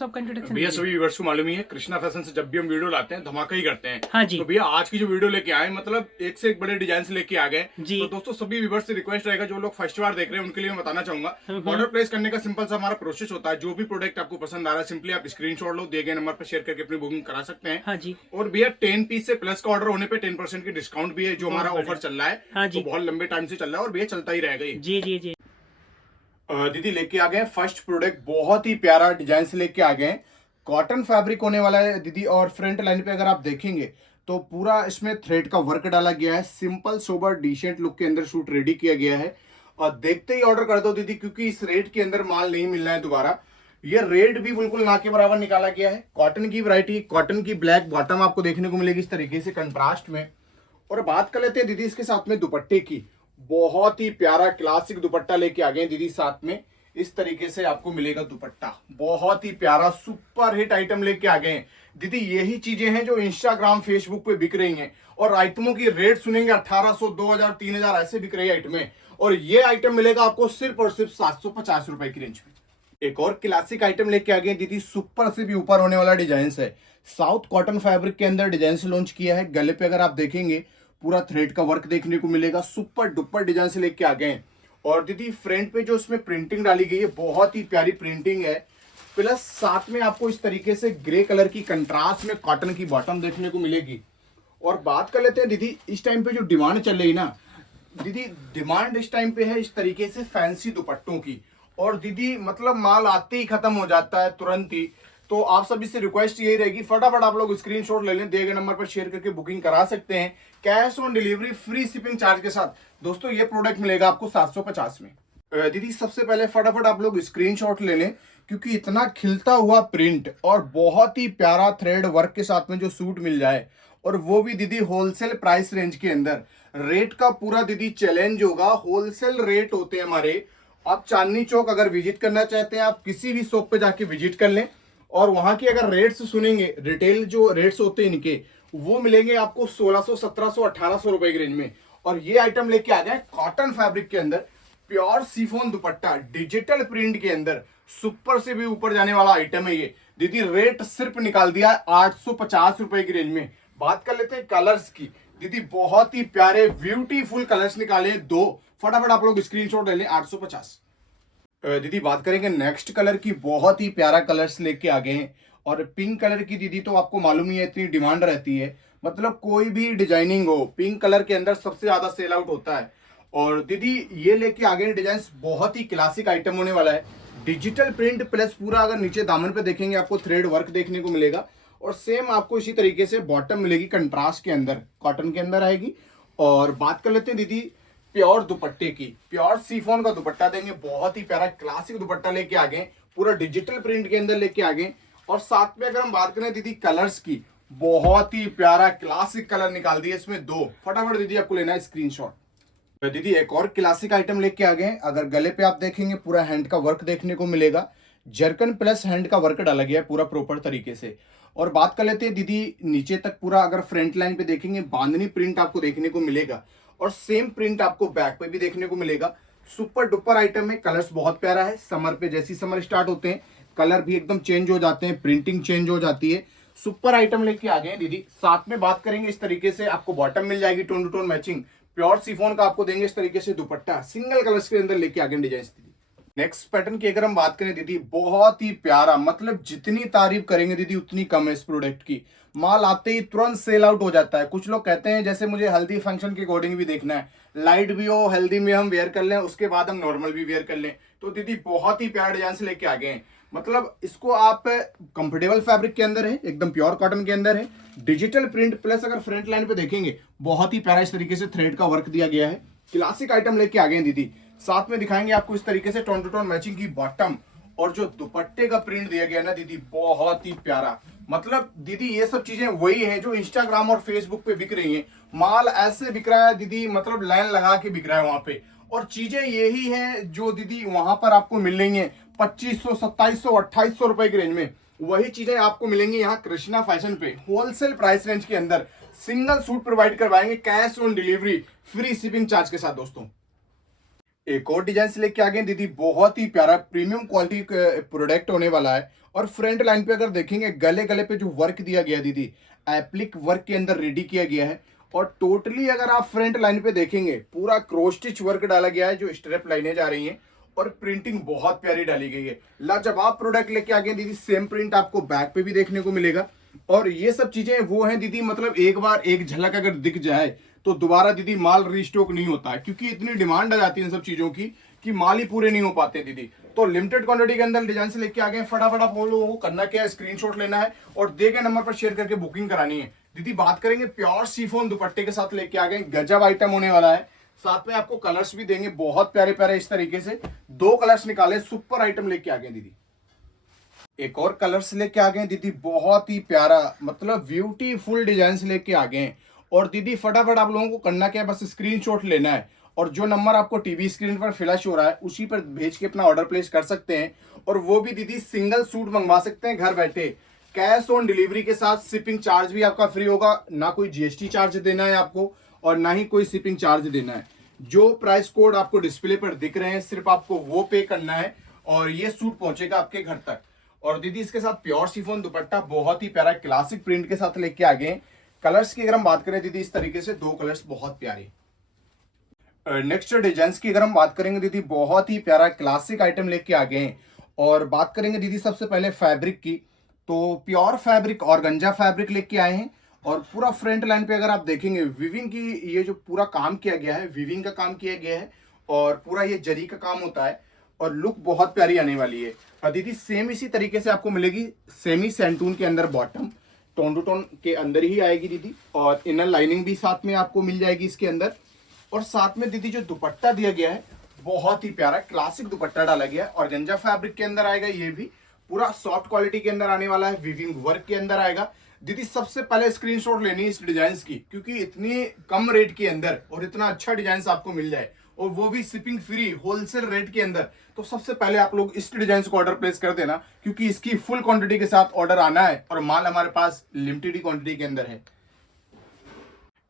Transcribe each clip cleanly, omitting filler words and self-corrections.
सबका इंट्रोडक्शन भैया सभी व्यूअर्स को मालूम ही है, कृष्णा फैशन से जब भी हम वीडियो लाते हैं धमाका ही करते हैं। हाँ जी। तो भैया आज की जो वीडियो लेके आए मतलब एक से एक बड़े डिजाइन से लेके आ गए। जी। तो दोस्तों सभी व्यूअर्स से रिक्वेस्ट रहेगा, जो लोग फर्स्ट बार देख रहे हैं उनके लिए मैं बताना चाहूंगा, ऑर्डर प्लेस करने का सिंपल सा हमारा प्रोसेस होता है। जो भी प्रोडक्ट आपको पसंद आ रहा है सिंपली आप स्क्रीनशॉट लो, दिए गए नंबर पर शेयर करके अपनी बुकिंग करा सकते हैं। हाँ जी। और भैया 10 पीस से प्लस का ऑर्डर होने पे 10% की डिस्काउंट भी है, जो हमारा ऑफर चल रहा है। हाँ जी। तो बहुत लंबे टाइम से चल रहा है और भैया चलता ही रहेगा ये। जी जी जी। दीदी लेके आ गए फर्स्ट प्रोडक्ट, बहुत ही प्यारा डिजाइन से लेके आ गए। कॉटन फैब्रिक होने वाला है दीदी, और फ्रंट लाइन पे अगर आप देखेंगे तो पूरा इसमें थ्रेड का वर्क डाला गया है। सिंपल सोबर डिसेंट लुक के अंदर सूट रेडी किया गया है। और देखते ही ऑर्डर कर दो दीदी, क्योंकि इस रेट के अंदर माल नहीं मिलना है दोबारा। ये रेट भी बिल्कुल ना के बराबर निकाला गया है। कॉटन की वैरायटी, कॉटन की ब्लैक बॉटम आपको देखने को मिलेगी इस तरीके से कंट्रास्ट में। और बात कर लेते हैं दीदी इसके साथ में दुपट्टे की। बहुत ही प्यारा क्लासिक दुपट्टा लेके आ गए दीदी साथ में। इस तरीके से आपको मिलेगा दुपट्टा, बहुत ही प्यारा सुपर हिट आइटम लेके आ गए हैं दीदी। यही चीजें हैं जो इंस्टाग्राम फेसबुक पे बिक रही हैं, और आइटमों की रेट सुनेंगे 1800, 2000, 3000 ऐसे बिक रही है आइटमें। और ये आइटम मिलेगा आपको सिर्फ और सिर्फ 750 रुपए की रेंज में। एक और क्लासिक आइटम लेके आ गए दीदी, सुपर से भी ऊपर होने वाला डिजाइन है। साउथ कॉटन फैब्रिक के अंदर डिजाइन से लॉन्च किया है। गले पे अगर आप देखेंगे पूरा थ्रेड का वर्क देखने को मिलेगा। सुपर डुपर डिजाइन से लेके आ गए। और दीदी फ्रंट पे जो इसमें प्रिंटिंग डाली गई है बहुत ही प्यारी प्रिंटिंग है। प्लस साथ में आपको इस तरीके से ग्रे कलर की कंट्रास्ट में कॉटन की बॉटम देखने को मिलेगी। और बात कर लेते हैं दीदी, इस टाइम पे जो डिमांड चल रही ना दीदी, डिमांड इस टाइम पे है इस तरीके से फैंसी दुपट्टों की। और दीदी मतलब माल आते ही खत्म हो जाता है तुरंत ही। तो आप सभी से रिक्वेस्ट यही रहेगी, फटाफट आप लोग स्क्रीनशॉट ले लें, दिए गए नंबर पर शेयर करके बुकिंग करा सकते हैं। Cash on delivery, free shipping charge के साथ। दोस्तों ये प्रोडक्ट मिलेगा आपको 750 में। दीदी सबसे पहले फटाफट आप लोग स्क्रीनशॉट ले लें, क्योंकि इतना खिलता हुआ प्रिंट और बहुत ही प्यारा थ्रेड वर्क के साथ में जो सूट मिल जाए, और वो भी दीदी होलसेल प्राइस रेंज के अंदर। रेट का पूरा दीदी चैलेंज होगा। होलसेल रेट होते हैं हमारे। आप चांदनी चौक अगर विजिट करना चाहते हैं, आप किसी भी शॉप पे जाके विजिट कर लें, और वहां की अगर रेट्स सुनेंगे, रिटेल जो रेट्स होते हैं इनके, वो मिलेंगे आपको 1600, 1700, 1800 रुपए की रेंज में। और ये आइटम लेके आ गए कॉटन फैब्रिक के अंदर, प्योर सिफोन दुपट्टा डिजिटल प्रिंट के अंदर। सुपर से भी ऊपर जाने वाला आइटम है ये दीदी। रेट सिर्फ निकाल दिया 850 रुपए की रेंज में। बात कर लेते हैं कलर्स की दीदी, बहुत ही प्यारे ब्यूटीफुल कलर्स निकाले दो। फटाफट आप लोग स्क्रीनशॉट ले लें 850। दीदी बात करेंगे नेक्स्ट कलर की, बहुत ही प्यारा कलर्स लेके आ गए हैं। और पिंक कलर की दीदी तो आपको मालूम ही है इतनी डिमांड रहती है, मतलब कोई भी डिजाइनिंग हो पिंक कलर के अंदर सबसे ज्यादा सेल आउट होता है। और दीदी ये लेके आ गए डिजाइन, बहुत ही क्लासिक आइटम होने वाला है। डिजिटल प्रिंट प्लस पूरा अगर नीचे दामन पे देखेंगे आपको थ्रेड वर्क देखने को मिलेगा। और सेम आपको इसी तरीके से बॉटम मिलेगी कंट्रास्ट के अंदर, कॉटन के अंदर आएगी। और बात कर लेते हैं दीदी प्योर दुपट्टे की, प्योर सीफोन का दुपट्टा देंगे। बहुत ही प्यारा क्लासिक दुपट्टा लेके आ गए, पूरा डिजिटल प्रिंट के अंदर लेके आ गए। और साथ में अगर हम बात करें दीदी कलर्स की, बहुत ही प्यारा क्लासिक कलर निकाल दिए इसमें दो। फटाफट दीदी आपको लेना है स्क्रीनशॉट। दीदी एक और क्लासिक आइटम लेके आ गए। अगर गले पे आप देखेंगे पूरा हैंड का वर्क देखने को मिलेगा। जर्कन प्लस हैंड का वर्क डाला गया है पूरा प्रॉपर तरीके से। और बात कर लेते हैं दीदी नीचे तक पूरा, अगर फ्रंट लाइन पे देखेंगे बांधनी प्रिंट आपको देखने को मिलेगा। और सेम प्रिंट आपको बैक पे भी देखने को मिलेगा। सुपर डुपर आइटम है, कलर्स बहुत प्यारा है। समर पे जैसी समर स्टार्ट होते हैं कलर भी एकदम चेंज हो जाते हैं, प्रिंटिंग चेंज हो जाती है। सुपर आइटम लेके आ गए दीदी। साथ में बात करेंगे इस तरीके से आपको बॉटम मिल जाएगी tone to tone matching. Pure chiffon का आपको देंगे इस तरीके से दुपट्टा, सिंगल कलर्स के अंदर लेके आ गए डिजाइन दीदी। नेक्स्ट पैटर्न की अगर हम बात करें दीदी, बहुत ही प्यारा, मतलब जितनी तारीफ करेंगे दीदी उतनी कम है इस प्रोडक्ट की। माल आते ही तुरंत सेल आउट हो जाता है। कुछ लोग कहते हैं जैसे मुझे हल्दी फंक्शन के अकॉर्डिंग भी देखना है, लाइट भी हो, हल्दी में हम वेयर कर लें, उसके बाद हम नॉर्मल भी वेयर कर लें। तो दीदी बहुत ही प्यारा डिजाइन से लेके आ गए हैं। मतलब इसको आप कंफर्टेबल फैब्रिक के अंदर है, एकदम प्योर कॉटन के अंदर है, डिजिटल प्रिंट प्लस अगर फ्रंट लाइन पे देखेंगे बहुत ही प्यारा इस तरीके से थ्रेड का वर्क दिया गया है। क्लासिक आइटम लेके आ गए हैं दीदी। साथ में दिखाएंगे आपको इस तरीके से टोन टू टोन मैचिंग की बॉटम। और जो दुपट्टे का प्रिंट दिया गया ना दीदी, बहुत ही प्यारा। मतलब दीदी ये सब चीजें वही है जो इंस्टाग्राम और फेसबुक पे बिक रही हैं। माल ऐसे बिक रहा है दीदी, मतलब लाइन लगा के बिक रहा है वहां पे। और चीजें यही है जो दीदी वहां पर आपको मिल रही है 2500, 2700, 2800 रुपए की रेंज में। वही चीजें आपको मिलेंगी यहाँ कृष्णा फैशन पे होलसेल प्राइस रेंज के अंदर। सिंगल सूट प्रोवाइड करवाएंगे, cash on delivery, free shipping charge के साथ। दोस्तों एक और डिजाइन से लेके आ गए दीदी, बहुत ही प्यारा प्रीमियम क्वालिटी प्रोडक्ट होने वाला है। और फ्रंट लाइन पे अगर देखेंगे गले गले पे जो वर्क दिया गया है दीदी, एप्लिक वर्क के अंदर रेडी किया गया है। और टोटली अगर आप फ्रंट लाइन पे देखेंगे पूरा क्रॉस स्टिच वर्क डाला गया है, जो स्ट्रेप लाइनें जा रही हैं और प्रिंटिंग बहुत प्यारी डाली गई है। लाजवाब प्रोडक्ट लेके आ गए दीदी, सेम प्रिंट आपको बैक पे भी देखने को मिलेगा। और ये सब चीजें वो हैं दीदी, मतलब एक बार एक झलक अगर दिख जाए तो दोबारा दीदी माल रीस्टॉक नहीं होता है, क्योंकि इतनी डिमांड आ जाती है इन सब चीजों की कि माल ही पूरे नहीं हो पाते दीदी। तो लिमिटेड क्वांटिटी के अंदर डिजाइन से लेके आ गए, फटाफट आप लोगों को करना क्या है, स्क्रीनशॉट लेना है और दे के नंबर पर शेयर करके बुकिंग करानी है। दीदी बात करेंगे प्योर शिफॉन दुपट्टे के साथ लेके आ गए, गजब आइटम होने वाला है। साथ में आपको कलर्स भी देंगे बहुत प्यारे प्यारे, इस तरीके से 2 कलर्स निकाले, सुपर आइटम लेके आ गए दीदी। एक और कलर्स लेके आ गए दीदी, बहुत ही प्यारा, मतलब ब्यूटीफुल डिजाइन लेके आ गए। और दीदी फटाफट आप लोगों को करना क्या है, बस स्क्रीनशॉट लेना है और जो नंबर आपको टीवी स्क्रीन पर फ्लैश हो रहा है उसी पर भेज के अपना ऑर्डर प्लेस कर सकते हैं। और वो भी दीदी सिंगल सूट मंगवा सकते हैं घर बैठे, कैश ऑन डिलीवरी के साथ। शिपिंग चार्ज भी आपका फ्री होगा, ना कोई जीएसटी चार्ज देना है आपको और ना ही कोई शिपिंग चार्ज देना है। जो प्राइस कोड आपको डिस्प्ले पर दिख रहे हैं सिर्फ आपको वो पे करना है और ये सूट पहुंचेगा आपके घर तक। और दीदी इसके साथ प्योर शिफॉन दुपट्टा बहुत ही प्यारा क्लासिक प्रिंट के साथ लेके आ गए। कलर्स की अगर हम बात करें दीदी, इस तरीके से 2 कलर्स बहुत प्यारे। नेक्स्ट डिजाइन की अगर हम बात करेंगे दीदी, बहुत ही प्यारा क्लासिक आइटम लेके आ गए। और बात करेंगे दीदी सबसे पहले फैब्रिक की, तो प्योर फैब्रिक ऑर्गेन्जा फैब्रिक लेके आए हैं। और पूरा फ्रंट लाइन पे अगर आप देखेंगे विविंग की, ये जो पूरा काम किया गया है विविंग का काम किया गया है और पूरा ये जरी का काम होता है और लुक बहुत प्यारी आने वाली है। और दीदी सेम इसी तरीके से आपको मिलेगी सेमी सैंटून के अंदर, बॉटम टोन टू टोन के अंदर ही आएगी दीदी। और इनर लाइनिंग भी साथ में आपको मिल जाएगी इसके अंदर। और साथ में दीदी जो दुपट्टा दिया गया है बहुत ही प्यारा क्लासिक दुपट्टा डाला गया है, ऑर्गेन्जा फैब्रिक के अंदर आएगा। ये भी पूरा सॉफ्ट क्वालिटी के अंदर आने वाला है, वीविंग वर्क के अंदर आएगा। दीदी सबसे पहले स्क्रीनशॉट लेनी है इस डिजाइन की, क्योंकि इतनी कम रेट के अंदर और इतना अच्छा डिजाइन आपको मिल जाए और वो भी शिपिंग फ्री होलसेल रेट के अंदर, तो सबसे पहले आप लोग इस डिजाइन को ऑर्डर प्लेस कर देना, क्योंकि इसकी फुल क्वांटिटी के साथ ऑर्डर आना है और माल हमारे पास लिमिटेड क्वांटिटी के अंदर है।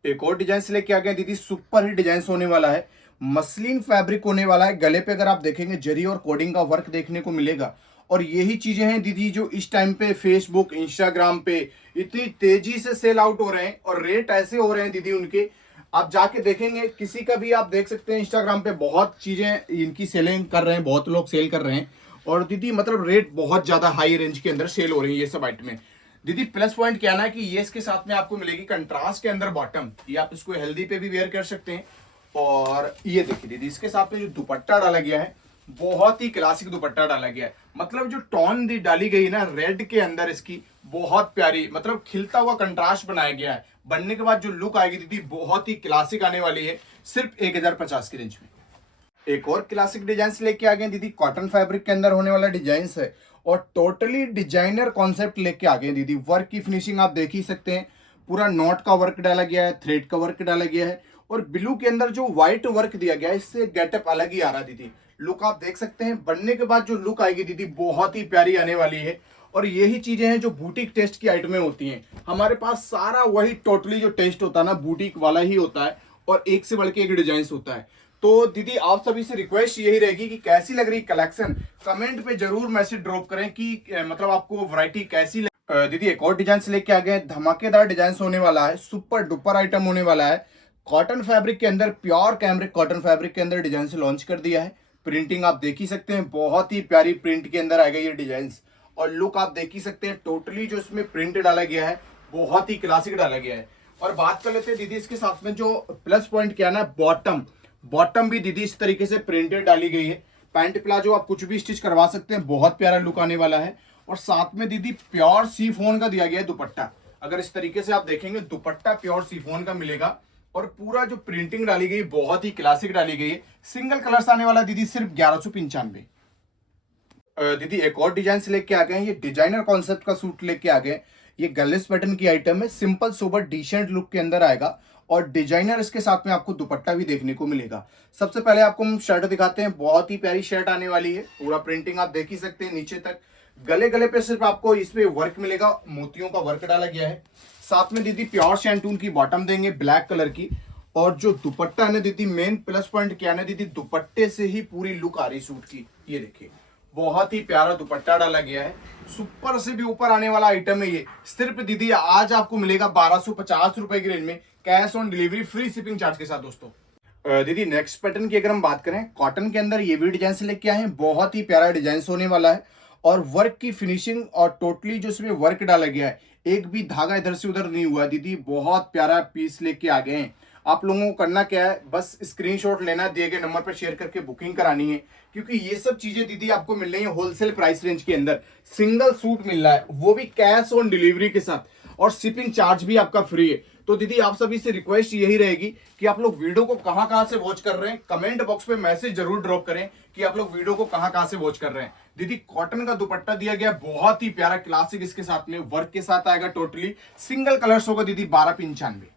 एक और डिजाइन लेके आ गए दीदी, सुपर हिट डिजाइन होने वाला है, मसलिन फैब्रिक होने वाला है। गले पे अगर आप देखेंगे जरी और कोडिंग का वर्क देखने को मिलेगा। और यही चीजें हैं दीदी जो इस टाइम पे फेसबुक इंस्टाग्राम पे इतनी तेजी से सेल आउट हो रहे हैं और रेट ऐसे हो रहे हैं दीदी उनके, आप जाके देखेंगे किसी का भी आप देख सकते हैं इंस्टाग्राम पे बहुत चीजें इनकी सेलिंग कर रहे हैं, बहुत लोग सेल कर रहे हैं। और दीदी मतलब रेट बहुत ज्यादा हाई रेंज के अंदर सेल हो रही है ये सब आइटमें। दीदी प्लस पॉइंट क्या ना कि ये इसके साथ में आपको मिलेगी कंट्रास्ट के अंदर बॉटम, ये आप इसको हेल्दी पे भी वेयर कर सकते हैं। और ये देखिए दीदी इसके साथ में जो दुपट्टा डाला गया है बहुत ही क्लासिक दुपट्टा डाला गया है, मतलब जो टोन दी डाली गई ना रेड के अंदर इसकी बहुत प्यारी, मतलब खिलता हुआ कंट्रास्ट बनाया गया है। बनने के बाद जो लुक आएगी दीदी बहुत ही क्लासिक आने वाली है, सिर्फ 1050 की रेंज में। एक और क्लासिक डिजाइन लेके आ गए दीदी, कॉटन फैब्रिक के अंदर होने वाला डिजाइन है और टोटली डिजाइनर कॉन्सेप्ट लेके आ गए दीदी। वर्क की फिनिशिंग आप देख ही सकते हैं, पूरा नॉट का वर्क डाला गया है, थ्रेड का वर्क डाला गया है और ब्लू के अंदर जो व्हाइट वर्क दिया गया है इससे गेटअप अलग ही आ रहा है दीदी। लुक आप देख सकते हैं, बनने के बाद जो लुक आएगी दीदी बहुत ही प्यारी आने वाली है। और यही चीजें हैं जो बुटीक टेस्ट की आइटमें होती हैं, हमारे पास सारा वही टोटली जो टेस्ट होता है ना बुटीक वाला ही होता है और एक से बढ़ के एक डिजाइन होता है। तो दीदी आप सभी से रिक्वेस्ट यही रहेगी कि कैसी लग रही कलेक्शन कमेंट पे जरूर मैसेज ड्रॉप करें कि मतलब आपको वैरायटी कैसी दीदी एक और डिजाइन लेके आ गए, धमाकेदार डिजाइन होने वाला है, सुपर डुपर आइटम होने वाला है। कॉटन फैब्रिक के अंदर, प्योर कैमरिक कॉटन फैब्रिक के अंदर डिजाइन लॉन्च कर दिया है। प्रिंटिंग आप देख ही सकते हैं, बहुत ही प्यारी प्रिंट के अंदर आएगा ये डिजाइन। और लुक आप देख ही सकते हैं, टोटली जो इसमें प्रिंट डाला गया है बहुत ही क्लासिक डाला गया है। और बात कर लेते हैं दीदी इसके साथ में जो प्लस पॉइंट क्या है ना, बॉटम भी दीदी इस तरीके से प्रिंटेड डाली गई है। पैंट प्लाजो आप कुछ भी स्टिच करवा सकते हैं, बहुत प्यारा लुक आने वाला है। और साथ में दीदी प्योर सीफोन का दिया गया है दुपट्टा, अगर इस तरीके से आप देखेंगे दुपट्टा प्योर सीफोन का मिलेगा। और पूरा जो प्रिंटिंग डाली गई बहुत ही क्लासिक डाली गई है। सिंगल कलर्स आने वाला दीदी सिर्फ 1195। दीदी एक और डिजाइन से लेके आ गए हैं, ये डिजाइनर कॉन्सेप्ट का सूट लेके आ गए। ये गलेस पैटर्न की आइटम है, सिंपल सोबर डिसेंट लुक के अंदर आएगा और डिजाइनर इसके साथ में आपको दुपट्टा भी देखने को मिलेगा। सबसे पहले आपको हम शर्ट दिखाते हैं, बहुत ही प्यारी शर्ट आने वाली है, पूरा प्रिंटिंग आप देख ही सकते हैं नीचे तक। गले पे सिर्फ आपको इसमें वर्क मिलेगा, मोतियों का वर्क डाला गया है। साथ में दीदी प्योर शैंटून की बॉटम देंगे ब्लैक कलर की। और जो दुपट्टा है ना दीदी, मेन प्लस पॉइंट क्या है ना दीदी, दुपट्टे से ही पूरी लुक आ रही सूट की। ये देखिए बहुत ही प्यारा दुपट्टा डाला गया है, सुपर से भी ऊपर आने वाला आइटम है ये। सिर्फ दीदी आज आपको मिलेगा 1250 रुपए की रेंज में, cash on delivery, free shipping charge के साथ दोस्तों। दीदी नेक्स्ट पैटर्न की अगर हम बात करें, कॉटन के अंदर ये भी डिजाइन से लेके आए हैं, बहुत ही प्यारा डिजाइन होने वाला है और वर्क की फिनिशिंग और टोटली जो इसमें वर्क डाला गया है, एक भी धागा इधर से उधर नहीं हुआ दीदी, बहुत प्यारा पीस लेके आ गए हैं। आप लोगों को करना क्या है, बस स्क्रीनशॉट लेना, दिए गए नंबर पर शेयर करके बुकिंग करानी है, क्योंकि ये सब चीजें दीदी आपको मिल रही है होलसेल प्राइस रेंज के अंदर। सिंगल सूट मिल रहा है, वो भी कैश ऑन डिलीवरी के साथ, और शिपिंग चार्ज भी आपका फ्री है। तो दीदी आप सभी से रिक्वेस्ट यही रहेगी कि आप लोग वीडियो को कहां से वॉच कर रहे हैं, कमेंट बॉक्स पे मैसेज जरूर ड्रॉप करें कि आप लोग वीडियो को कहां से वॉच कर रहे हैं। दीदी कॉटन का दुपट्टा दिया गया, बहुत ही प्यारा क्लासिक, इसके साथ में वर्क के साथ आएगा, टोटली सिंगल कलर्स होगा दीदी, 1295।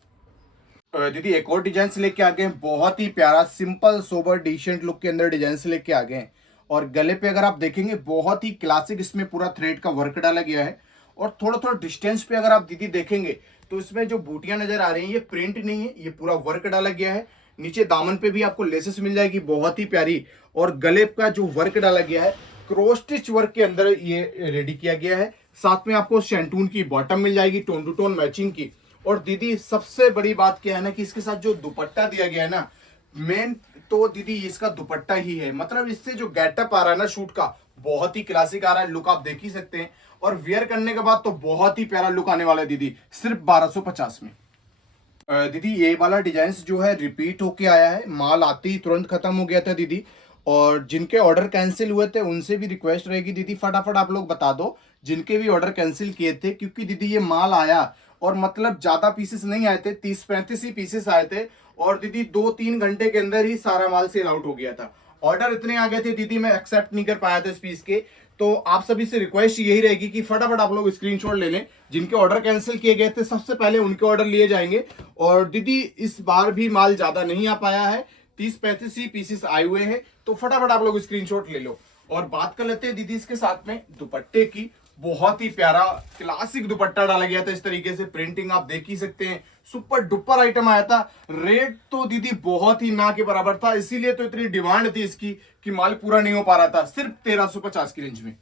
दीदी एक और डिजाइन से लेके आ गए, बहुत ही प्यारा सिंपल सोबर डिसेंट लुक के अंदर डिजाइन से लेके आ गए। और गले पे अगर आप देखेंगे, बहुत ही क्लासिक इसमें पूरा थ्रेड का वर्क डाला गया है। और थोड़ा थोड़ा डिस्टेंस पे अगर आप दीदी देखेंगे तो इसमें जो बूटियां नजर आ रही हैं, ये प्रिंट नहीं है, ये पूरा वर्क डाला गया है। नीचे दामन पे भी आपको लेसेस मिल जाएगी, बहुत ही प्यारी। और गले का जो वर्क डाला गया है, क्रॉस स्टिच वर्क के अंदर ये रेडी किया गया है। साथ में आपको शैंटून की बॉटम मिल जाएगी, टोन टू टोन मैचिंग की। और दीदी सबसे बड़ी बात क्या है ना, कि इसके साथ जो दुपट्टा दिया गया है ना, मेन तो दीदी इसका दुपट्टा ही है। मतलब इससे जो गेटअप आ रहा है ना शूट का, बहुत ही क्लासिक आ रहा है, लुक आप देख ही सकते हैं। और वेयर करने के बाद तो बहुत ही प्यारा लुक आने वाला है दीदी, सिर्फ 1250 में। दीदी ये वाला डिजाइन जो है रिपीट होके आया है, माल आते ही तुरंत खत्म हो गया था दीदी। और जिनके ऑर्डर कैंसिल हुए थे उनसे भी रिक्वेस्ट रहेगी दीदी, फटाफट आप लोग बता दो जिनके भी ऑर्डर कैंसिल किए थे, क्योंकि दीदी ये माल आया और मतलब ज्यादा पीसेस नहीं आए थे, 30-35 ही पीसेस आए थे। और दीदी 2-3 घंटे के अंदर ही सारा माल सेल आउट हो गया था। ऑर्डर इतने आ गए थे दीदी, मैं एक्सेप्ट नहीं कर पाया था इस पीस के। तो आप सभी से रिक्वेस्ट यही रहेगी कि फटाफट आप लोग स्क्रीनशॉट ले लें, जिनके ऑर्डर कैंसिल किए गए थे सबसे पहले उनके ऑर्डर लिए जाएंगे। और दीदी इस बार भी माल ज्यादा नहीं आ पाया है, 30-35 ही पीसेस आए हुए हैं, तो फटाफट आप लोग स्क्रीनशॉट ले लो। और बात कर लेते हैं दीदी इसके साथ में दुपट्टे की। बहुत ही प्यारा क्लासिक दुपट्टा डाला गया था, इस तरीके से प्रिंटिंग आप देख ही सकते हैं, सुपर डुपर आइटम आया था। रेट तो दीदी बहुत ही ना के बराबर था, इसीलिए तो इतनी डिमांड थी इसकी कि माल पूरा नहीं हो पा रहा था, सिर्फ 1350 की रेंज में।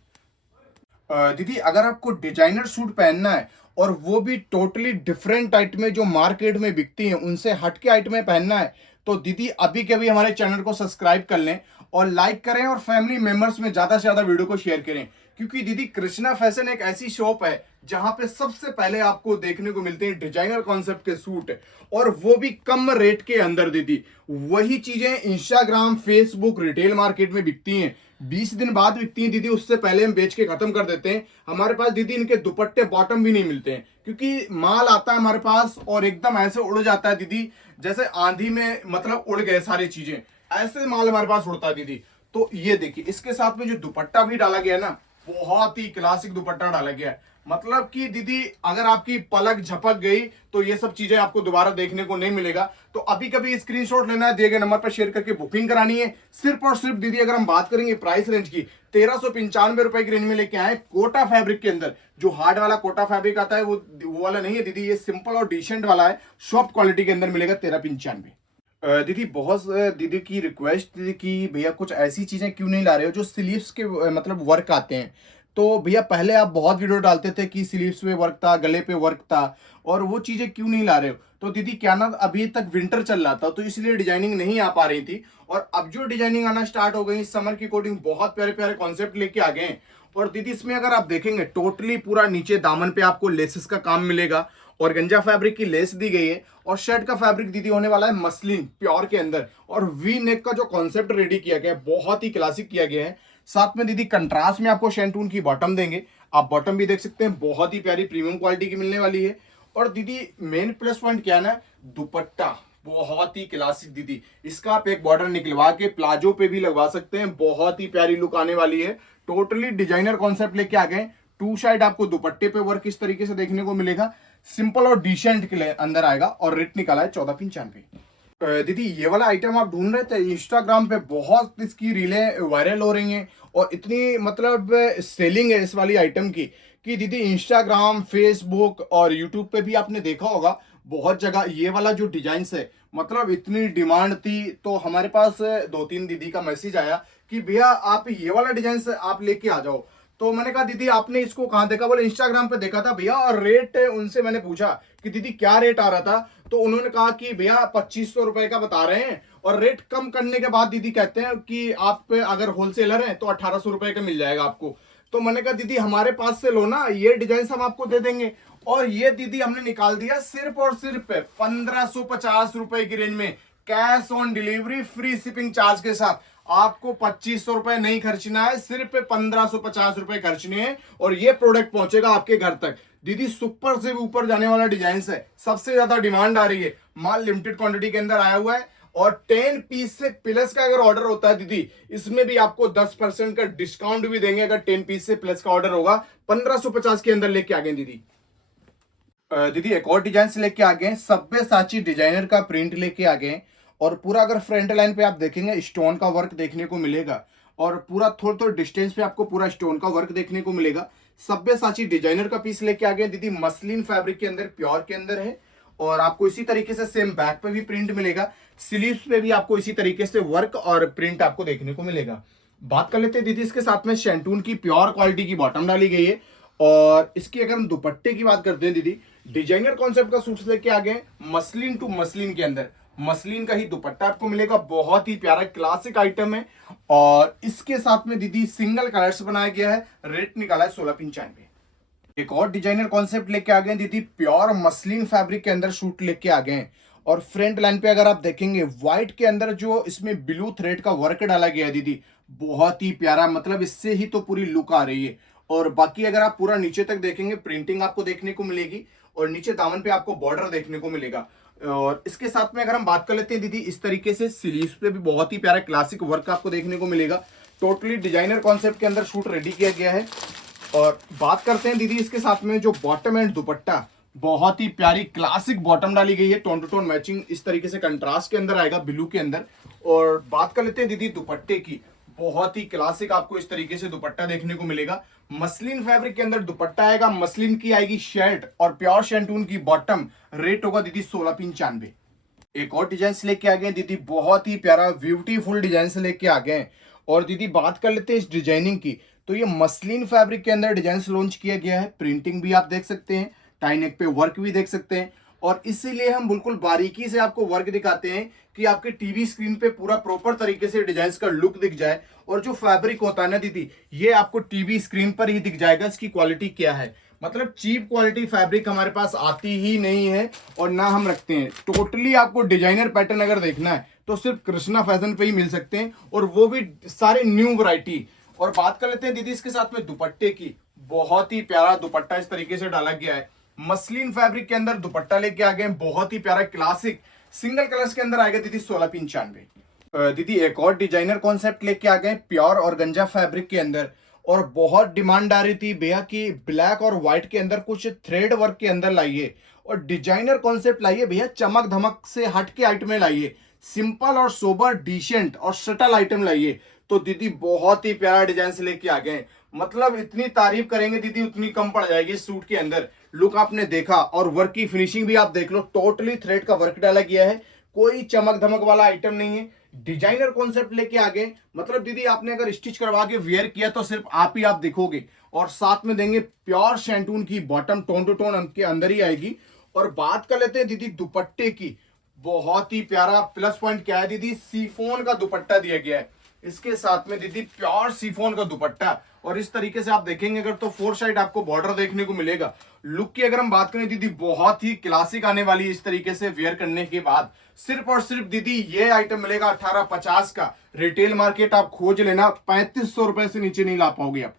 दीदी अगर आपको डिजाइनर सूट पहनना है और वो भी टोटली डिफरेंट आइटमें जो मार्केट में बिकती हैं उनसे हटके आइटमें पहनना है, तो दीदी अभी के अभी हमारे चैनल को सब्सक्राइब कर लें और लाइक करें और फैमिली मेंबर्स में ज्यादा से ज्यादा वीडियो को शेयर करें। क्योंकि दीदी कृष्णा फैशन एक ऐसी शॉप है जहां पे सबसे पहले आपको देखने को मिलते हैं डिजाइनर कॉन्सेप्ट के सूट, और वो भी कम रेट के अंदर दीदी। वही चीजें इंस्टाग्राम, फेसबुक, रिटेल मार्केट में बिकती हैं, 20 दिन बाद बिकती हैं दीदी, उससे पहले हम बेच के खत्म कर देते हैं। हमारे पास दीदी इनके दुपट्टे बॉटम भी नहीं मिलते हैं, क्योंकि माल आता है हमारे पास और एकदम ऐसे उड़ जाता है दीदी, जैसे आंधी में मतलब उड़ गए सारी चीजें, ऐसे माल हमारे पास उड़ता है दीदी। तो ये देखिए इसके साथ में जो दुपट्टा भी डाला गया है ना, बहुत ही क्लासिक दुपट्टा डाला गया है। मतलब कि दीदी अगर आपकी पलक झपक गई तो ये सब चीजें आपको दोबारा देखने को नहीं मिलेगा। तो अभी कभी स्क्रीनशॉट लेना है, दिए गए नंबर पर शेयर करके बुकिंग करानी है। सिर्फ और सिर्फ दीदी अगर हम बात करेंगे प्राइस रेंज की, 1395 रुपए की रेंज में लेके आए, कोटा फैब्रिक के अंदर। जो हार्ड वाला कोटा फैब्रिक आता है वो वाला नहीं है दीदी, ये सिंपल और डिसेंट वाला है, सॉफ्ट क्वालिटी के अंदर मिलेगा 1395। दीदी बहुत दीदी की रिक्वेस्ट थी कि भैया कुछ ऐसी चीजें क्यों नहीं ला रहे हो जो स्लीव्स के मतलब वर्क आते हैं। तो भैया पहले आप बहुत वीडियो डालते थे कि स्लीव्स पे वर्क था, गले पे वर्क था, और वो चीजें क्यों नहीं ला रहे हो। तो दीदी क्या ना, अभी तक विंटर चल रहा था तो इसलिए डिजाइनिंग नहीं आ पा रही थी, और अब जो डिजाइनिंग आना स्टार्ट हो गई, समर की अकॉर्डिंग बहुत प्यारे प्यारे कॉन्सेप्ट लेके आ गए हैं। और दीदी इसमें अगर आप देखेंगे टोटली पूरा नीचे दामन पे आपको लेसेस का काम मिलेगा, और गंजा फैब्रिक की लेस दी गई है, और शर्ट का फैब्रिक दीदी होने वाला है मसलिन प्योर के अंदर, और वी नेक का जो कॉन्सेप्ट रेडी किया गया है बहुत ही क्लासिक किया गया है। साथ में दीदी कंट्रास्ट में आपको शैंटून की बॉटम देंगे, आप बॉटम भी देख सकते हैं, बहुत ही प्यारी प्रीमियम क्वालिटी की मिलने वाली है। और दीदी मेन प्लस पॉइंट क्या है ना, दुपट्टा बहुत ही क्लासिक दीदी, इसका आप एक बॉर्डर निकलवा के प्लाजो पे भी लगवा सकते हैं, बहुत ही प्यारी लुक आने वाली है। टोटली डिजाइनर कॉन्सेप्ट लेके आ गए, टू साइड आपको दुपट्टे पे वर्क इस तरीके से देखने को मिलेगा, सिंपल और डिसेंट के अंदर आएगा, और रेट निकाला है 1495। दीदी ये वाला आइटम आप ढूंढ रहे थे, इंस्टाग्राम पे बहुत इसकी रीलें वायरल हो रही हैं और इतनी मतलब सेलिंग है इस वाली आइटम की कि दीदी इंस्टाग्राम, फेसबुक और यूट्यूब पे भी आपने देखा होगा बहुत जगह ये वाला जो डिजाइन है, मतलब इतनी डिमांड थी। तो हमारे पास 2-3 दीदी का मैसेज आया कि भैया आप ये वाला डिजाइन आप लेके आ जाओ। तो मैंने कहा दीदी आपने इसको कहाँ देखा? बोले इंस्टाग्राम पे देखा था भैया। और रेट उनसे मैंने पूछा कि दीदी क्या रेट आ रहा था, तो उन्होंने कहा कि भैया 2500 रुपए का बता रहे हैं, और रेट कम करने के बाद दीदी कहते हैं कि आप अगर होलसेलर हैं तो 1800 रुपए का मिल जाएगा आपको। तो मैंने कहा दीदी हमारे पास से लो ना, ये डिजाइन हम आपको दे देंगे। और ये दीदी हमने निकाल दिया सिर्फ और सिर्फ 1550 रुपए की रेंज में, cash on delivery, free shipping charge के साथ। आपको 2500 रुपए नहीं खर्चना है, सिर्फ 1550 रुपए खर्चने हैं, और ये प्रोडक्ट पहुंचेगा आपके घर तक। दीदी सुपर से भी ऊपर जाने वाला डिजाइन है, सबसे ज्यादा डिमांड आ रही है, माल लिमिटेड क्वांटिटी के अंदर आया हुआ है। और 10 पीस से प्लस का अगर ऑर्डर होता है दीदी, इसमें भी आपको 10% का डिस्काउंट भी देंगे। अगर 10 पीस से प्लस का ऑर्डर होगा 1550 के अंदर लेके आ गए दीदी। दीदी एक और डिजाइन से लेके आ गए, सब्यसाची डिजाइनर का प्रिंट लेके आ गए। और पूरा अगर फ्रंट लाइन पे आप देखेंगे स्टोन का वर्क देखने को मिलेगा, और पूरा थोड़ा थोड़ा डिस्टेंस पे आपको पूरा स्टोन का वर्क देखने को मिलेगा। सब्यसाची डिजाइनर का पीस लेके आ गए दीदी, मसलिन फैब्रिक के अंदर, प्योर के अंदर है। और आपको इसी तरीके से सेम बैक पे भी प्रिंट मिलेगा, स्लीव्स पे भी आपको इसी तरीके से वर्क और प्रिंट आपको देखने को मिलेगा। बात कर लेते हैं दीदी, इसके साथ में शैंटून की प्योर क्वालिटी की बॉटम डाली गई है। और इसकी अगर हम दुपट्टे की बात करते हैं दीदी, डिजाइनर कॉन्सेप्ट का सूट लेके आ गए, मसलिन टू मसलिन के अंदर, मसलिन का ही दुपट्टा आपको मिलेगा, बहुत ही प्यारा क्लासिक आइटम है। और इसके साथ में दीदी सिंगल कलर्स बनाया गया है, रेट निकाला है 1695। एक और डिजाइनर कॉन्सेप्ट लेके आ गए दीदी, प्योर मसलिन फैब्रिक के अंदर शूट लेके आ गए। और फ्रंट लाइन पे अगर आप देखेंगे व्हाइट के अंदर जो इसमें ब्लू थ्रेड का वर्क डाला गया है दीदी, बहुत ही प्यारा, मतलब इससे ही तो पूरी लुक आ रही है। और बाकी अगर आप पूरा नीचे तक देखेंगे प्रिंटिंग आपको देखने को मिलेगी, और नीचे दामन पे आपको बॉर्डर देखने को मिलेगा। और इसके साथ में अगर हम बात कर लेते हैं दीदी, इस तरीके से स्लीव्स पे भी बहुत ही प्यारा क्लासिक वर्क आपको देखने को मिलेगा। टोटली डिजाइनर कॉन्सेप्ट के अंदर शूट रेडी किया गया है। और बात करते हैं दीदी इसके साथ में जो बॉटम एंड दुपट्टा, बहुत ही प्यारी क्लासिक बॉटम डाली गई है, टोन टू टोन मैचिंग इस तरीके से कंट्रास्ट के अंदर आएगा ब्लू के अंदर। और बात कर लेते हैं दीदी दुपट्टे की, बहुत ही क्लासिक आपको इस तरीके से दुपट्टा देखने को मिलेगा। मसलिन फैब्रिक के अंदर दुपट्टा आएगा, मसलिन की आएगी शर्ट और प्योर शैंटून की बॉटम, रेट होगा दीदी 1695। एक और डिजाइन लेके आ गए दीदी, बहुत ही प्यारा ब्यूटीफुल डिजाइन से लेके आ गए। और दीदी बात कर लेते हैं इस डिजाइनिंग की, तो ये मसलिन फैब्रिक के अंदर डिजाइन लॉन्च किया गया है, प्रिंटिंग भी आप देख सकते हैं, टाई नेक पे वर्क भी देख सकते हैं। और इसीलिए हम बिल्कुल बारीकी से आपको वर्क दिखाते हैं कि आपके टीवी स्क्रीन पे पूरा प्रॉपर तरीके से डिजाइन का लुक दिख जाए। और जो फैब्रिक होता है ना दीदी, ये आपको टीवी स्क्रीन पर ही दिख जाएगा इसकी क्वालिटी क्या है। मतलब चीप क्वालिटी फैब्रिक हमारे पास आती ही नहीं है, और ना हम रखते हैं। टोटली आपको डिजाइनर पैटर्न अगर देखना है तो सिर्फ कृष्णा फैशन पे ही मिल सकते हैं, और वो भी सारे न्यू वैरायटी। और बात कर लेते हैं दीदी इसके साथ में दुपट्टे की, बहुत ही प्यारा दुपट्टा इस तरीके से डाला गया है, मसलिन फैब्रिक के अंदर दुपट्टा लेके आ गए, बहुत ही प्यारा क्लासिक सिंगल कलर्स के अंदर आएगा दीदी 1695। दीदी एक और डिजाइनर कॉन्सेप्ट लेके आ गए, प्योर ऑर्गेन्जा फैब्रिक के अंदर। और बहुत डिमांड आ रही थी भैया कि ब्लैक और व्हाइट के अंदर कुछ थ्रेड वर्क के अंदर लाइए, और डिजाइनर कॉन्सेप्ट लाइए भैया, चमक धमक से हट के आइटमें लाइए, सिंपल और सोबर डिसेंट और सटल आइटम लाइए। तो दीदी बहुत ही प्यारा डिजाइन से लेके आ गए, मतलब इतनी तारीफ करेंगे दीदी उतनी कम पड़ जाएगी। सूट के अंदर लुक आपने देखा, और वर्क की फिनिशिंग भी आप देख लो, टोटली थ्रेड का वर्क डाला गया है, कोई चमक धमक वाला आइटम नहीं है। डिजाइनर कॉन्सेप्ट लेके आ गए, मतलब दीदी आपने अगर स्टिच करवा के वेयर किया तो सिर्फ आप ही आप दिखोगे। और साथ में देंगे प्योर शैंटून की बॉटम, टोन टू टोन के अंदर ही आएगी। और बात कर लेते हैं दीदी दुपट्टे की, बहुत ही प्यारा प्लस पॉइंट क्या है दीदी, सीफोन का दुपट्टा दिया गया है इसके साथ में दीदी, प्योर सीफोन का दुपट्टा। और इस तरीके से आप देखेंगे अगर तो 4 साइड आपको बॉर्डर देखने को मिलेगा। लुक की अगर हम बात करें दीदी, बहुत ही क्लासिक आने वाली इस तरीके से वेयर करने के बाद। सिर्फ और सिर्फ दीदी ये आइटम मिलेगा 1850 का, रिटेल मार्केट आप खोज लेना 3500 रुपए से नीचे नहीं ला पाओगे आप।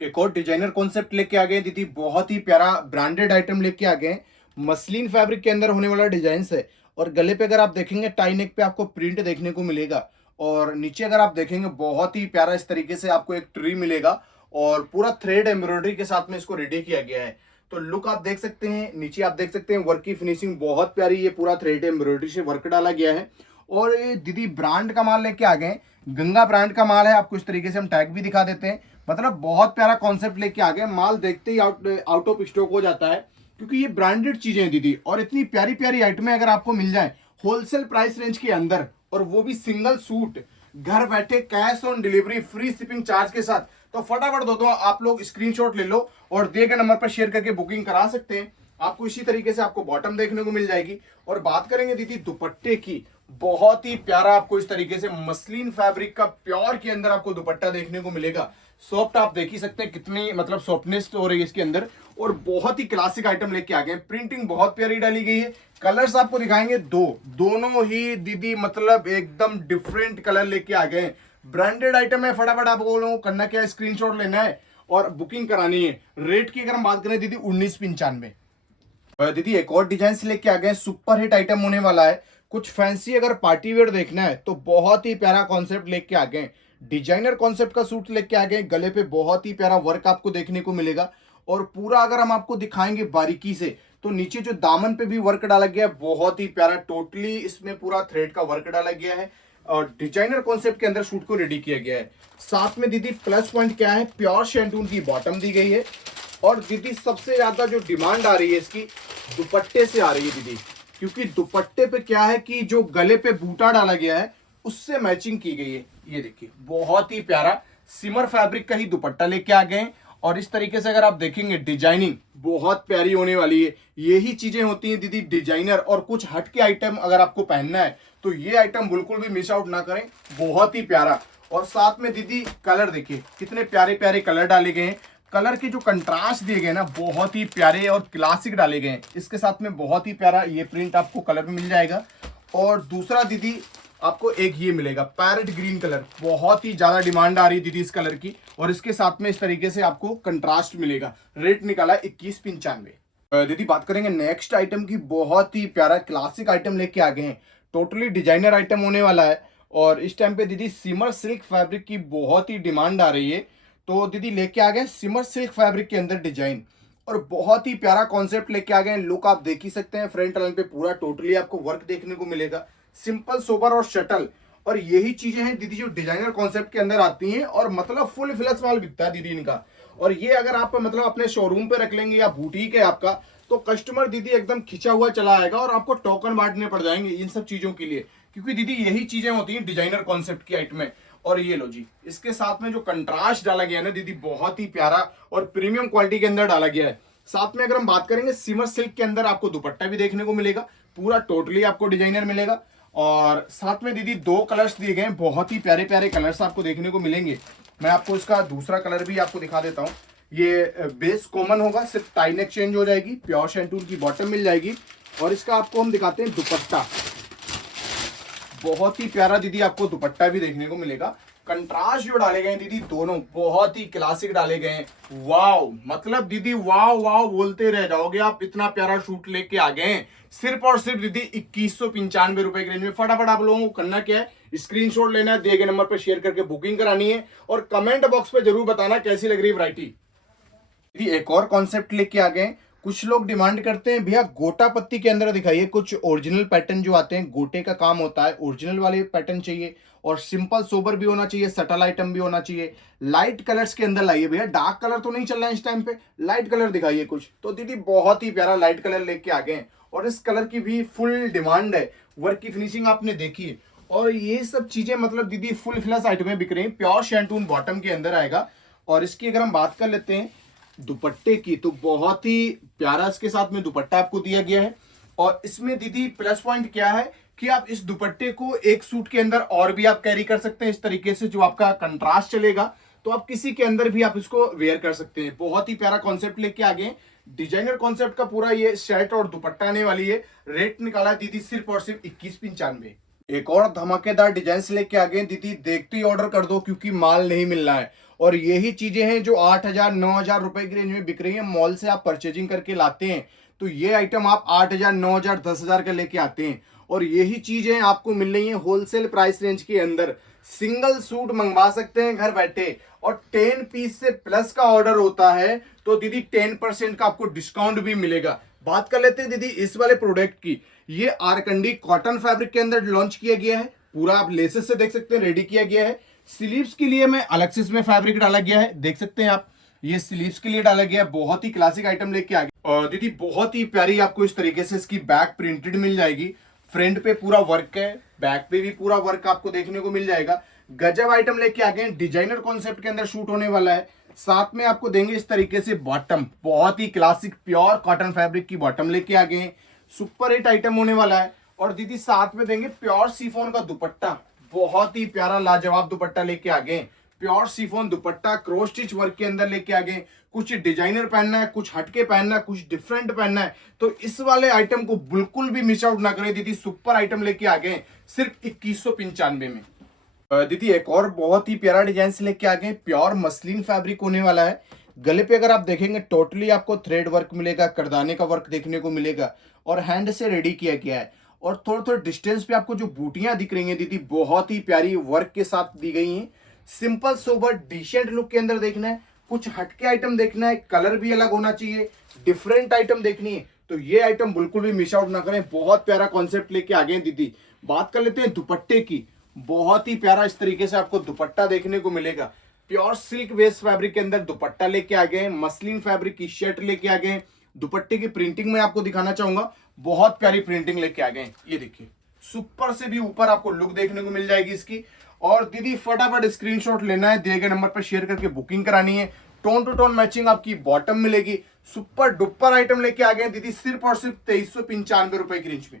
एक और डिजाइनर कॉन्सेप्ट लेके आ गए दीदी, बहुत ही प्यारा ब्रांडेड आइटम लेके आ गए, मसलिन फैब्रिक के अंदर होने वाला डिजाइन है। और गले पे अगर आप देखेंगे टाई नेक पे आपको प्रिंट देखने को मिलेगा, और नीचे अगर आप देखेंगे बहुत ही प्यारा इस तरीके से आपको एक ट्री मिलेगा, और पूरा थ्रेड एम्ब्रॉयडरी के साथ में इसको रेडी किया गया है। तो लुक आप देख सकते हैं, नीचे आप देख सकते हैं वर्क की फिनिशिंग बहुत प्यारी, ये पूरा थ्रेड एम्ब्रॉयडरी से वर्क डाला गया है। और ये दीदी ब्रांड का माल लेके आ गए, गंगा ब्रांड का माल है, आपको इस तरीके से हम टैग भी दिखा देते हैं। मतलब बहुत प्यारा कॉन्सेप्ट लेके आ गए, माल देखते ही आउट ऑफ स्टॉक हो जाता है, क्योंकि ये ब्रांडेड चीजें हैं दीदी। और इतनी प्यारी प्यारी आइटमें अगर आपको मिल जाए होलसेल प्राइस रेंज के अंदर, और वो भी सिंगल सूट, घर बैठे cash on delivery free shipping charge के साथ। तो फटाफट दोस्तों आप लोग स्क्रीनशॉट ले लो और दिए गए नंबर पर शेयर करके बुकिंग करा सकते हैं। आपको इसी तरीके से आपको बॉटम देखने को मिल जाएगी। और बात करेंगे दीदी दुपट्टे की, बहुत ही प्यारा आपको इस तरीके से मसलिन फैब्रिक का प्योर के अंदर आपको दुपट्टा देखने को मिलेगा। सॉफ्ट आप देख ही सकते हैं कितनी मतलब सॉफ्टनेस हो रही है इसके अंदर। और बहुत ही क्लासिक आइटम लेके आ गए, प्रिंटिंग बहुत प्यारी डाली गई है। कलर्स आपको दिखाएंगे दोनों ही दीदी मतलब एकदम डिफरेंट कलर लेके आ गए। ब्रांडेड आइटम है, फटाफट आप लोगों को करना क्या है, स्क्रीनशॉट लेना है और बुकिंग करानी है। रेट की अगर हम बात करें दीदी 1995। दीदी एक और डिजाइन से लेके आ गए, सुपर हिट आइटम होने वाला है। कुछ फैंसी अगर पार्टी वेयर देखना है तो बहुत ही प्यारा कॉन्सेप्ट लेके आ गए। डिजाइनर कॉन्सेप्ट का सूट लेके आ गए, गले पे बहुत ही प्यारा वर्क आपको देखने को मिलेगा। और पूरा अगर हम आपको दिखाएंगे बारीकी से तो नीचे जो दामन पे भी वर्क डाला गया है बहुत ही प्यारा, टोटली इसमें पूरा थ्रेड का वर्क डाला गया है और डिजाइनर कॉन्सेप्ट के अंदर सूट को रेडी किया गया है। साथ में दीदी प्लस पॉइंट क्या है, प्योर शैंटून की बॉटम दी गई है। और दीदी सबसे ज्यादा जो डिमांड आ रही है इसकी दुपट्टे से आ रही है दीदी, क्योंकि दुपट्टे पे क्या है कि जो गले पे बूटा डाला गया है उससे मैचिंग की गई है। ये देखिए बहुत ही प्यारा सिमर फैब्रिक का ही दुपट्टा लेके आ गए। और इस तरीके से अगर आप देखेंगे डिजाइनिंग बहुत प्यारी होने वाली है। यही चीजें होती हैं दीदी डिजाइनर। और कुछ हटके आइटम अगर आपको पहनना है तो ये आइटम बिल्कुल भी मिस आउट ना करें, बहुत ही प्यारा। और साथ में दीदी कलर देखिए कितने प्यारे प्यारे कलर डाले गए हैं। कलर के जो कंट्रास्ट दिए गए ना बहुत ही प्यारे और क्लासिक डाले गए हैं। इसके साथ में बहुत ही प्यारा ये प्रिंट आपको कलर में मिल जाएगा। और दूसरा दीदी आपको एक ये मिलेगा पैरेट ग्रीन कलर, बहुत ही ज्यादा डिमांड आ रही है दीदी इस कलर की। और इसके साथ में इस तरीके से आपको कंट्रास्ट मिलेगा। रेट निकाला 2195। दीदी बात करेंगे नेक्स्ट आइटम की, बहुत ही प्यारा क्लासिक आइटम लेके आ गए हैं, टोटली डिजाइनर आइटम होने वाला है। और इस टाइम पे दीदी सिमर सिल्क फैब्रिक की बहुत ही डिमांड आ रही है। तो दीदी लेके आ गए सिमर सिल्क फैब्रिक के अंदर डिजाइन और बहुत ही प्यारा कॉन्सेप्ट लेके आ गए। लुक आप देख ही सकते हैं, फ्रंट लाइन पे पूरा टोटली आपको वर्क देखने को मिलेगा, सिंपल सोबर और शटल। और यही चीजें हैं दीदी जो डिजाइनर कॉन्सेप्ट के अंदर आती हैं और मतलब फुल फ्लैश माल बिकता है दीदी इनका। और ये अगर आप मतलब अपने शोरूम पे रख लेंगे या बुटीक है आपका तो कस्टमर दीदी एकदम खिंचा हुआ चला आएगा और आपको टोकन बांटने पड़ जाएंगे इन सब चीजों के लिए, क्योंकि दीदी यही चीजें होती हैं डिजाइनर कॉन्सेप्ट की आइटम में। और ये लो जी, इसके साथ में जो कंट्रास्ट डाला गया है ना दीदी बहुत ही प्यारा और प्रीमियम क्वालिटी के अंदर डाला गया है। साथ में अगर हम बात करेंगे सिमर सिल्क के अंदर आपको दुपट्टा भी देखने को मिलेगा, पूरा टोटली आपको डिजाइनर मिलेगा। और साथ में दीदी 2 कलर्स दिए गए हैं, बहुत ही प्यारे प्यारे कलर्स आपको देखने को मिलेंगे। मैं आपको इसका दूसरा कलर भी आपको दिखा देता हूँ। ये बेस कॉमन होगा, सिर्फ टाई नेक चेंज हो जाएगी, प्योर शैंटून की बॉटम मिल जाएगी। और इसका आपको हम दिखाते हैं दुपट्टा, बहुत ही प्यारा दीदी आपको दुपट्टा भी देखने को मिलेगा। कंट्रास्ट जो डाले गए हैं दीदी दोनों बहुत ही क्लासिक डाले गए हैं। वाव, मतलब दीदी वाव वाव बोलते रह जाओगे आप, इतना प्यारा शूट लेके आ गए हैं सिर्फ और सिर्फ दीदी 2195 रुपए की रेंज में। फटाफट आप लोगों को करना क्या है, स्क्रीनशॉट लेना है, दिए गए नंबर पर शेयर करके बुकिंग करानी है और कमेंट बॉक्स पे जरूर बताना कैसी लग रही है वैरायटी। दीदी एक और कॉन्सेप्ट लेके आ गए। कुछ लोग डिमांड करते हैं भैया गोटा पत्ती के अंदर दिखाइए कुछ ओरिजिनल पैटर्न जो आते हैं, गोटे का काम होता है, ओरिजिनल वाले पैटर्न चाहिए और सिंपल सोबर भी होना चाहिए, सटल आइटम भी होना चाहिए। लाइट कलर्स के अंदर लाइए भैया, डार्क कलर तो नहीं चल रहा है इस टाइम पे, लाइट कलर दिखाइए कुछ। तो दीदी बहुत ही प्यारा लाइट कलर लेके आ गए और इस कलर की भी फुल डिमांड है। वर्क की फिनिशिंग आपने देखी है और ये सब चीजें मतलब दीदी फुल फ्लैश आइटमें बिक रही हैं। प्योर शैंटून बॉटम के अंदर आएगा। और इसकी अगर हम बात कर लेते हैं दुपट्टे की, तो बहुत ही प्यारा इसके साथ में दुपट्टा आपको दिया गया है। और इसमें दीदी प्लस पॉइंट क्या है कि आप इस दुपट्टे को एक सूट के अंदर और भी आप कैरी कर सकते हैं इस तरीके से, जो आपका कंट्रास्ट चलेगा तो आप किसी के अंदर भी आप इसको वेयर कर सकते हैं। बहुत ही प्यारा कॉन्सेप्ट लेके आ गए, डिजाइनर कॉन्सेप्ट का पूरा ये शर्ट और दुपट्टा आने वाली है। रेट निकाला दीदी सिर्फ और सिर्फ 2195। एक और धमाकेदार डिजाइन लेके आ गए दीदी, देखते ही ऑर्डर कर दो क्योंकि माल नहीं मिल रहा है। और यही चीजें हैं जो 8000 9000 रुपए की रेंज में बिक रही है। मॉल से आप परचेजिंग करके लाते हैं तो ये आइटम आप 8000 9000 10000 का लेके आते हैं और यही चीजें आपको मिल रही हैं होलसेल प्राइस रेंज के अंदर। सिंगल सूट मंगवा सकते हैं घर बैठे और 10 पीस से प्लस का ऑर्डर होता है तो दीदी 10% का आपको डिस्काउंट भी मिलेगा। बात कर लेते हैं दीदी इस वाले प्रोडक्ट की। ये आरकंडी कॉटन फैब्रिक के अंदर लॉन्च किया गया है, पूरा आप लेसेस से देख सकते हैं रेडी किया गया है। स्लीव्स के लिए मैं अलग से इसमें फैब्रिक डाला गया है, देख सकते हैं आप, ये स्लीव्स के लिए डाला गया है। बहुत ही क्लासिक आइटम लेके आ गया और दीदी बहुत ही प्यारी आपको इस तरीके से इसकी बैक प्रिंटेड मिल जाएगी। फ्रंट पे पूरा वर्क है, बैक पे भी पूरा वर्क आपको देखने को मिल जाएगा। गजब आइटम लेके आ गए हैं, डिजाइनर कॉन्सेप्ट के अंदर शूट होने वाला है। साथ में आपको देंगे इस तरीके से बॉटम, बहुत ही क्लासिक प्योर कॉटन फैब्रिक की बॉटम लेके आ गए हैं। सुपर हिट आइटम होने वाला है। और दीदी साथ में देंगे प्योर शिफॉन का दुपट्टा, बहुत ही प्यारा लाजवाब दुपट्टा लेके आ गए। प्योर शिफॉन दुपट्टा क्रॉस स्टिच वर्क के अंदर लेके आ गए। कुछ डिजाइनर पहनना है, कुछ हटके पहनना है, कुछ डिफरेंट पहनना है, तो इस वाले आइटम को बिल्कुल भी मिस आउट ना करें दीदी। सुपर आइटम लेके आ गए सिर्फ 2195 में। दीदी एक और बहुत ही प्यारा डिजाइन से लेके आ गए, प्योर मसलिन फैब्रिक होने वाला है। गले पे अगर आप देखेंगे टोटली आपको थ्रेड वर्क मिलेगा, करदाने का वर्क देखने को मिलेगा और हैंड से रेडी किया गया है। और थोड़े थोड़े डिस्टेंस पे आपको जो बूटियां दिख रही हैं दीदी, बहुत ही प्यारी वर्क के साथ दी गई हैं। सिंपल सोबर डिसेंट लुक के अंदर देखना है, कुछ हटके आइटम देखना है, कलर भी अलग होना चाहिए, डिफरेंट आइटम देखनी है, तो ये आइटम बिल्कुल भी मिस आउट ना करें। बहुत प्यारा कॉन्सेप्ट लेके आ गए दीदी। बात कर लेते हैं दुपट्टे की। बहुत ही प्यारा इस तरीके से आपको दुपट्टा देखने को मिलेगा। प्योर सिल्क बेस फैब्रिक के अंदर दुपट्टा लेके आ गए, मसलिन फैब्रिक की शर्ट लेके आ गए। दुपट्टे की प्रिंटिंग में आपको दिखाना चाहूंगा, बहुत प्यारी प्रिंटिंग लेके आ गए। ये देखिए, सुपर से भी ऊपर आपको लुक देखने को मिल जाएगी इसकी। और दीदी फटाफट स्क्रीनशॉट लेना है, दिए गए नंबर पर शेयर करके बुकिंग करानी है। टोन टू टोन मैचिंग आपकी बॉटम मिलेगी। सुपर डुपर आइटम लेके आ गए दीदी, सिर्फ और सिर्फ 2395 रुपए की रेंज में।